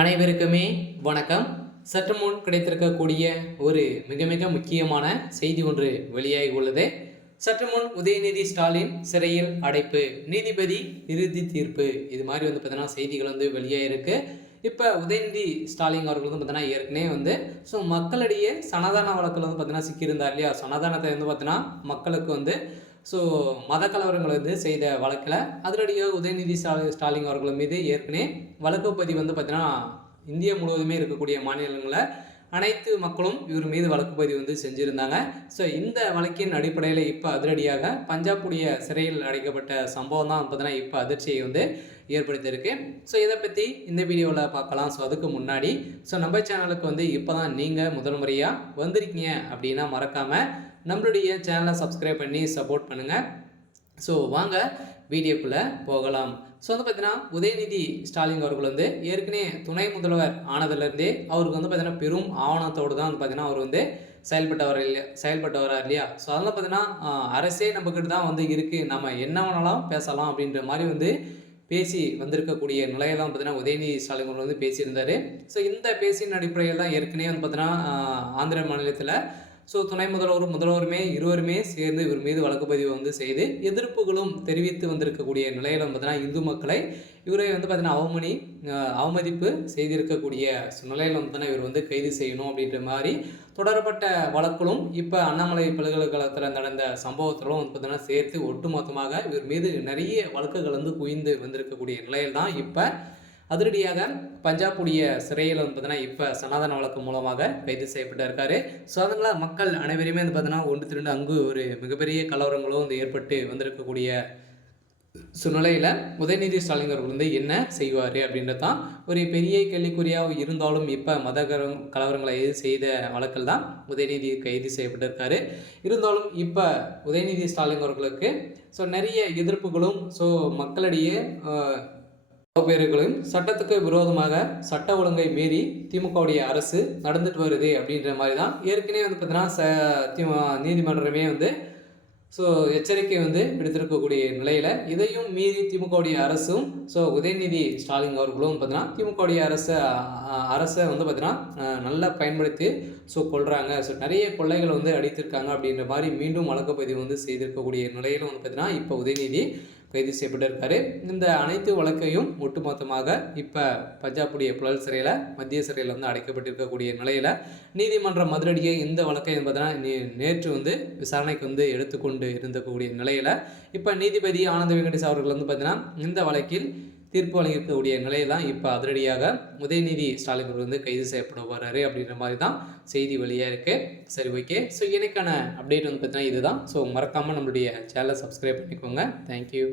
அனைவருக்குமே வணக்கம். சற்று முன் கிடைத்திருக்கக்கூடிய ஒரு மிக மிக முக்கியமான செய்தி ஒன்று வெளியாகி உள்ளது. சற்று முன் உதயநிதி ஸ்டாலின் சிறையில் அடைப்பு, நீதிபதி இறுதி தீர்ப்பு, இது மாதிரி பார்த்தீங்கன்னா செய்திகள் வெளியாகிருக்கு. இப்போ உதயநிதி ஸ்டாலின் அவர்கள் பார்த்தீங்கன்னா ஏற்கனவே மக்களிடையே சனாதன வழக்கில் பார்த்தீங்கன்னா சிக்கியிருந்தார் இல்லையா. சனாதனத்தை பார்த்தீங்கன்னா மக்களுக்கு ஸோ மத கலவரங்களை செய்த வழக்கில் அதிரடியாக உதயநிதி ஸ்டாலின் அவர்கள் மீது ஏற்கனவே வழக்கு பதிவு பார்த்தீங்கன்னா இந்தியா முழுவதுமே இருக்கக்கூடிய மாநிலங்களில் அனைத்து மக்களும் இவர் மீது வழக்கு பதிவு செஞ்சுருந்தாங்க. ஸோ இந்த வழக்கின் அடிப்படையில் இப்போ அதிரடியாக பஞ்சாபுடைய சிறையில் அடைக்கப்பட்ட சம்பவம் தான் பார்த்தீங்கன்னா இப்போ அதிர்ச்சியை ஏற்படுத்தியிருக்கு. ஸோ இதை பற்றி இந்த வீடியோவில் பார்க்கலாம். ஸோ அதுக்கு முன்னாடி நம்ம சேனலுக்கு இப்போ தான் நீங்கள் முதல் முறையாக வந்திருக்கீங்க அப்படின்னா மறக்காமல் நம்மளுடைய சேனலை சப்ஸ்கிரைப் பண்ணி சப்போர்ட் பண்ணுங்கள். ஸோ வாங்க வீடியோக்குள்ளே போகலாம். ஸோ பார்த்தீங்கன்னா உதயநிதி ஸ்டாலின் அவர்கள் ஏற்கனவே துணை முதல்வர் ஆனதுலேருந்தே அவருக்கு பார்த்தீங்கன்னா பெரும் ஆவணத்தோடு தான் பார்த்தீங்கன்னா அவர் செயல்பட்டு வரார் இல்லையா. ஸோ அதெல்லாம் பார்த்தீங்கன்னா அரசே நம்மக்கிட்ட தான் இருக்குது, நம்ம என்ன வேணாலும் பேசலாம் அப்படின்ற மாதிரி பேசி வந்திருக்கக்கூடிய நிலையை தான் பார்த்தீங்கன்னா உதயநிதி ஸ்டாலின் அவர்கள் பேசியிருந்தார். ஸோ இந்த பேசின் அடிப்படையில் தான் ஏற்கனவே பார்த்தீங்கன்னா ஆந்திர மாநிலத்தில் துணை முதல்வருமே இருவருமே சேர்ந்து இவர் மீது வழக்கு பதிவு செய்து எதிர்ப்புகளும் தெரிவித்து வந்திருக்கக்கூடிய நிலையில் பார்த்தீங்கன்னா இந்து மக்களை இவரை பார்த்தீங்கன்னா அவமதிப்பு செய்திருக்கக்கூடிய நிலையில் பார்த்தீங்கன்னா இவர் கைது செய்யணும் அப்படின்ற மாதிரி தொடரப்பட்ட வழக்குகளும் இப்போ அண்ணாமலை பல்கலைக்கழகத்தில் நடந்த சம்பவத்திலும் பார்த்தீங்கன்னா சேர்த்து ஒட்டுமொத்தமாக இவர் மீது நிறைய வழக்குகள் குவிந்து வந்திருக்கக்கூடிய நிலையில் தான் இப்போ அதிரடியாக பஞ்சாபுடைய சிறையில் பார்த்தீங்கன்னா இப்போ சனாதன வழக்கு மூலமாக கைது செய்யப்பட்டிருக்காரு. ஸோ அதனால் மக்கள் அனைவருமே பார்த்தீங்கன்னா ஒன்று திரண்டு அங்கு ஒரு மிகப்பெரிய கலவரங்களும் ஏற்பட்டு வந்திருக்கக்கூடிய சூழ்நிலையில் உதயநிதி ஸ்டாலின் அவர்கள் என்ன செய்வார் அப்படின்றது தான் ஒரு பெரிய கேள்விக்குறியாக இருந்தாலும் இப்போ கலவரங்களை செய்த வழக்கில் தான் உதயநிதி கைது செய்யப்பட்டிருக்காரு. இருந்தாலும் இப்போ உதயநிதி ஸ்டாலின் அவர்களுக்கு நிறைய எதிர்ப்புகளும் மக்களிடையே பேர்களும் சட்டத்துக்கு விரோதமாக சட்ட ஒழுங்கை மீறி திமுகவுடைய அரசு நடந்துட்டு வருது அப்படின்ற மாதிரி தான் ஏற்கனவே பார்த்தீங்கன்னா நீதிமன்றமே எச்சரிக்கை விடுத்திருக்கக்கூடிய நிலையில் இதையும் மீறி திமுகவுடைய அரசும் உதயநிதி ஸ்டாலின் அவர்களும் பார்த்தீங்கன்னா திமுகவுடைய அரசை பார்த்தீங்கன்னா நல்லா பயன்படுத்தி கொள்கிறாங்க. நிறைய கொள்ளைகள் அடித்திருக்காங்க அப்படின்ற மாதிரி மீண்டும் வழக்கு பதிவு செய்திருக்கக்கூடிய நிலையிலும் பார்த்தீங்கன்னா இப்போ உதயநிதி கைது செய்யப்பட்டிருக்காரு. இந்த அனைத்து வழக்கையும் ஒட்டுமொத்தமாக இப்போ பஞ்சாபுடைய புழல் சிறையில் மத்திய சிறையில் அடைக்கப்பட்டிருக்கக்கூடிய நிலையில் நீதிமன்றம் மதுரடியை இந்த வழக்கை பார்த்தீங்கன்னா நேற்று விசாரணைக்கு எடுத்துக்கொண்டு இருந்தக்கூடிய நிலையில் இப்போ நீதிபதி ஆனந்த வெங்கடேஷ் அவர்கள் பார்த்தீங்கன்னா இந்த வழக்கில் தீர்ப்பு வழங்கியிருக்கக்கூடிய நிலையில் தான் இப்போ அதிரடியாக உதயநிதி ஸ்டாலின் அவர்கள் கைது செய்யப்பட வர்றாரு அப்படின்ற மாதிரி தான் செய்தி வழியாக இருக்குது. சரி, ஓகே. ஸோ எனக்கான அப்டேட் பார்த்தீங்கன்னா இதுதான். ஸோ மறக்காமல் நம்மளுடைய சேனலை சப்ஸ்கிரைப் பண்ணிக்கோங்க. தேங்க்யூ.